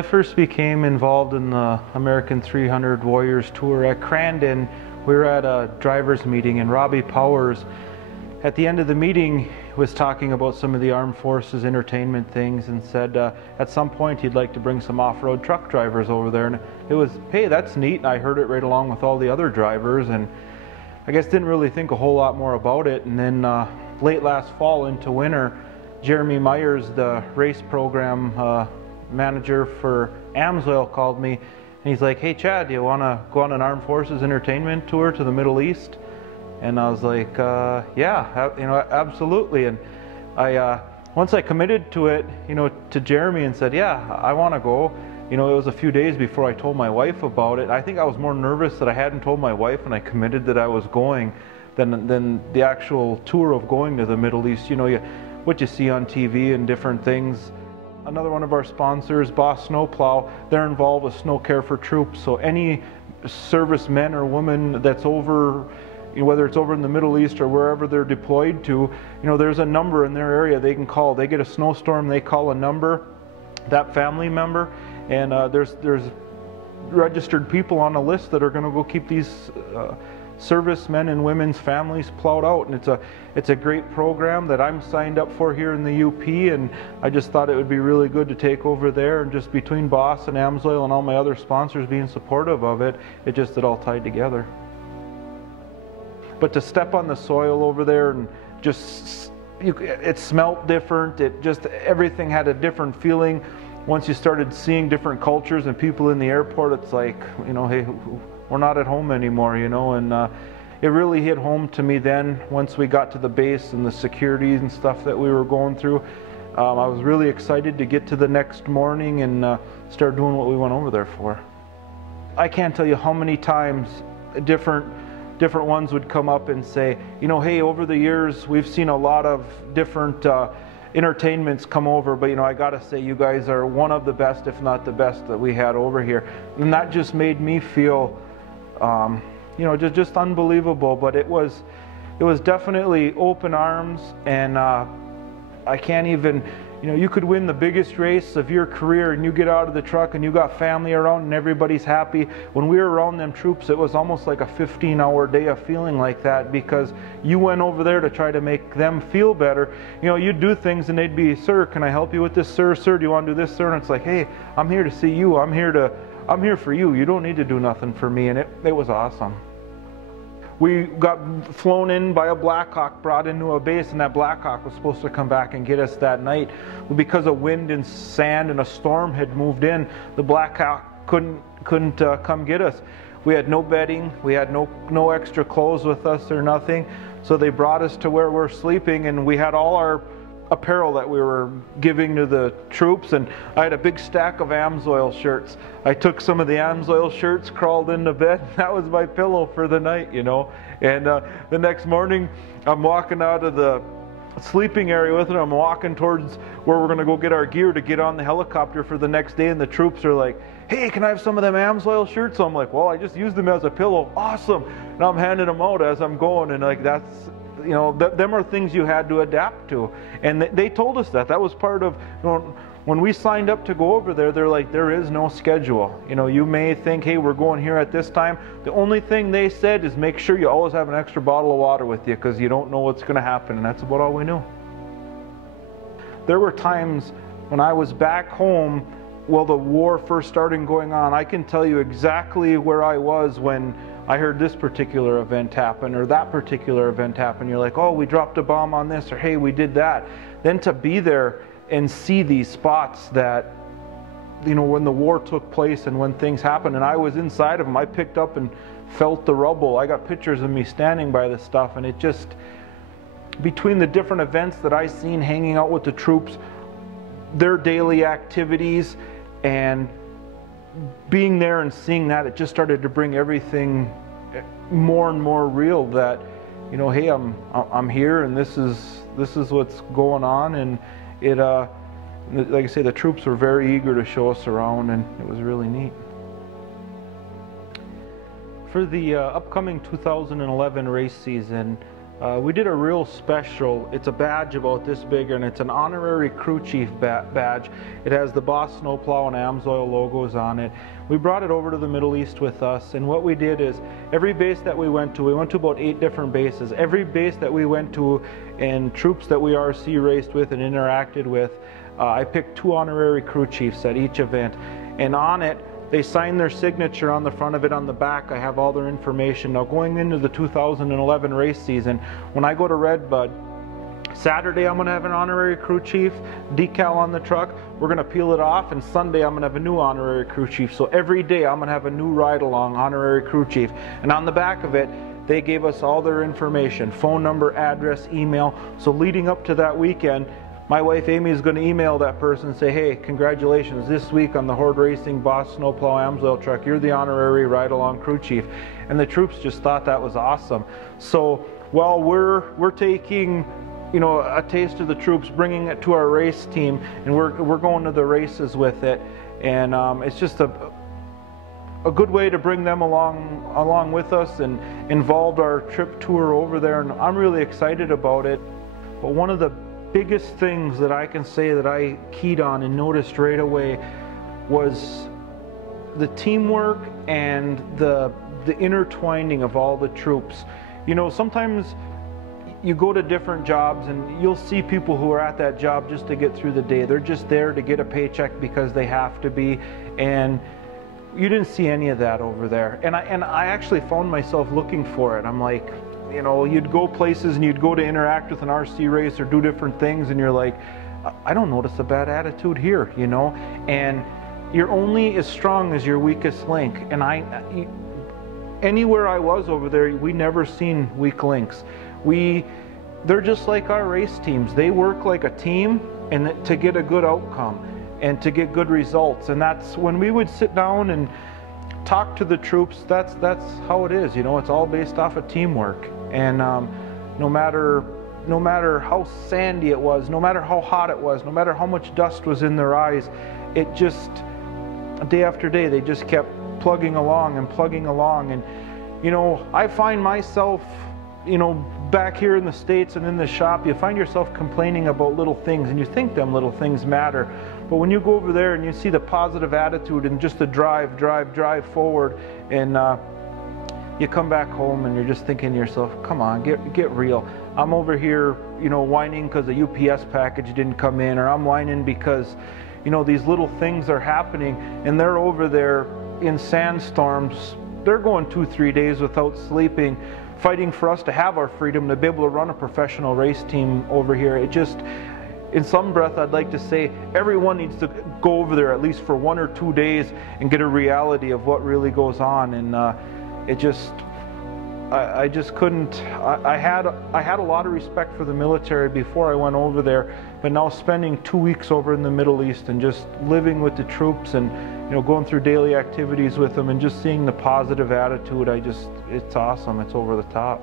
I first became involved in the American 300 Warriors Tour at Crandon, we were at a driver's meeting, and Robbie Powers, at the end of the meeting, was talking about some of the Armed Forces entertainment things and said at some point he'd like to bring some off-road truck drivers over there. And it was, hey, that's neat. And I heard it right along with all the other drivers, and I guess didn't really think a whole lot more about it. And then late last fall into winter, Jeremy Myers, the race program manager for AMSOIL, called me, and he's like, hey Chad, do you want to go on an Armed Forces entertainment tour to the Middle East? And I was like, yeah, absolutely. And I once I committed to it, to Jeremy, and said, yeah, I want to go. It was a few days before I told my wife about it. I think I was more nervous that I hadn't told my wife and I committed that I was going than the actual tour of going to the Middle East. What you see on TV and different things. Another one of our sponsors, Boss Snowplow, they're involved with snow care for troops. So any servicemen or women that's over, whether it's over in the Middle East or wherever they're deployed to, there's a number in their area they can call. They get a snowstorm, they call a number, that family member, and there's registered people on a list that are going to go keep these servicemen and women's families plowed out. And it's a great program that I'm signed up for here in the UP, and I just thought it would be really good to take over there, and just between Boss and AMSOIL and all my other sponsors being supportive of it, it all tied together. But to step on the soil over there and it smelt different, everything had a different feeling. Once you started seeing different cultures and people in the airport, it's like, hey, we're not at home anymore, and it really hit home to me then once we got to the base and the security and stuff that we were going through. I was really excited to get to the next morning and start doing what we went over there for. I can't tell you how many times different ones would come up and say, hey, over the years we've seen a lot of different entertainments come over, but I gotta say you guys are one of the best, if not the best, that we had over here. And that just made me feel just unbelievable. But it was definitely open arms, and I can't even, you could win the biggest race of your career and you get out of the truck and you got family around and everybody's happy. When we were around them troops, it was almost like a 15-hour day of feeling like that, because you went over there to try to make them feel better. You'd do things and they'd be, sir, can I help you with this, sir? Sir, do you want to do this, sir? And it's like, hey, I'm here to see you. I'm here for you. You don't need to do nothing for me. And it was awesome. We got flown in by a Black Hawk, brought into a base, and that Black Hawk was supposed to come back and get us that night. Well, because of wind and sand and a storm had moved in, the Black Hawk couldn't come get us. We had no bedding, we had no extra clothes with us or nothing, so they brought us to where we're sleeping, and we had all our apparel that we were giving to the troops, and I had a big stack of AMSOIL shirts. I took some of the AMSOIL shirts, crawled into bed, that was my pillow for the night, and the next morning I'm walking out of the sleeping area with it. I'm walking towards where we're going to go get our gear to get on the helicopter for the next day, and the troops are like, hey, can I have some of them AMSOIL shirts? So I'm like, well, I just used them as a pillow. Awesome. And I'm handing them out as I'm going, and like that's, them are things you had to adapt to. And they told us that was part of, when we signed up to go over there, they're like, there is no schedule. You may think, hey, we're going here at this time. The only thing they said is make sure you always have an extra bottle of water with you, because you don't know what's going to happen. And that's about all we knew. There were times when I was back home, while the war first started going on, I can tell you exactly where I was when I heard this particular event happen or that particular event happen. You're like, oh, we dropped a bomb on this, or hey, we did that. Then to be there and see these spots that, when the war took place and when things happened, and I was inside of them, I picked up and felt the rubble. I got pictures of me standing by this stuff, and it just, between the different events that I seen hanging out with the troops, their daily activities, and being there and seeing that, it just started to bring everything more and more real, that hey, I'm here, and this is what's going on. And it like I say, the troops were very eager to show us around, and it was really neat. For the upcoming 2011 race season, We did a real special. It's a badge about this big, and it's an honorary crew chief badge. It has the Boss Snowplow and Amsoil logos on it. We brought it over to the Middle East with us, and what we did is every base that we went to about 8 different bases. Every base that we went to and troops that we RC raced with and interacted with, I picked 2 honorary crew chiefs at each event, and on it they sign their signature on the front of it. On the back I have all their information. Now going into the 2011 race season, when I go to Redbud, Saturday I'm going to have an honorary crew chief decal on the truck. We're going to peel it off, and Sunday I'm going to have a new honorary crew chief. So every day I'm going to have a new ride-along honorary crew chief. And on the back of it, they gave us all their information, phone number, address, email. So leading up to that weekend, my wife Amy is going to email that person and say, hey, congratulations, this week on the Hord Racing Boss Snowplow Amsoil truck, you're the honorary ride-along crew chief. And the troops just thought that was awesome. So while we're taking, you know, a taste of the troops, bringing it to our race team, and we're going to the races with it, and it's just a good way to bring them along with us, and involved our trip tour over there, and I'm really excited about it. But one of the biggest things that I can say that I keyed on and noticed right away was the teamwork and the intertwining of all the troops. You know, sometimes you go to different jobs and you'll see people who are at that job just to get through the day. They're just there to get a paycheck because they have to be, and you didn't see any of that over there. And I actually found myself looking for it. I'm like, you know, you'd go places and you'd go to interact with an RC race or do different things, and you're like, I don't notice a bad attitude here, you know. And you're only as strong as your weakest link. And anywhere I was over there, we never seen weak links. They're just like our race teams. They work like a team, and to get a good outcome and to get good results. And that's when we would sit down and talk to the troops. That's how it is, you know. It's all based off of teamwork. And no matter how sandy it was, no matter how hot it was, no matter how much dust was in their eyes, it just, day after day, they just kept plugging along and plugging along. And you know, I find myself, you know, back here in the States and in the shop, you find yourself complaining about little things, and you think them little things matter. But when you go over there and you see the positive attitude and just the drive forward, and you come back home and you're just thinking to yourself, come on, get real. I'm over here, you know, whining because a UPS package didn't come in, or I'm whining because, you know, these little things are happening, and they're over there in sandstorms. They're going 2-3 days without sleeping, fighting for us to have our freedom, to be able to run a professional race team over here. It just, in some breath, I'd like to say everyone needs to go over there at least for 1 or 2 days and get a reality of what really goes on. And it just, I just couldn't. I had a lot of respect for the military before I went over there, but now spending 2 weeks over in the Middle East and just living with the troops, and you know, going through daily activities with them, and just seeing the positive attitude, it's awesome. It's over the top.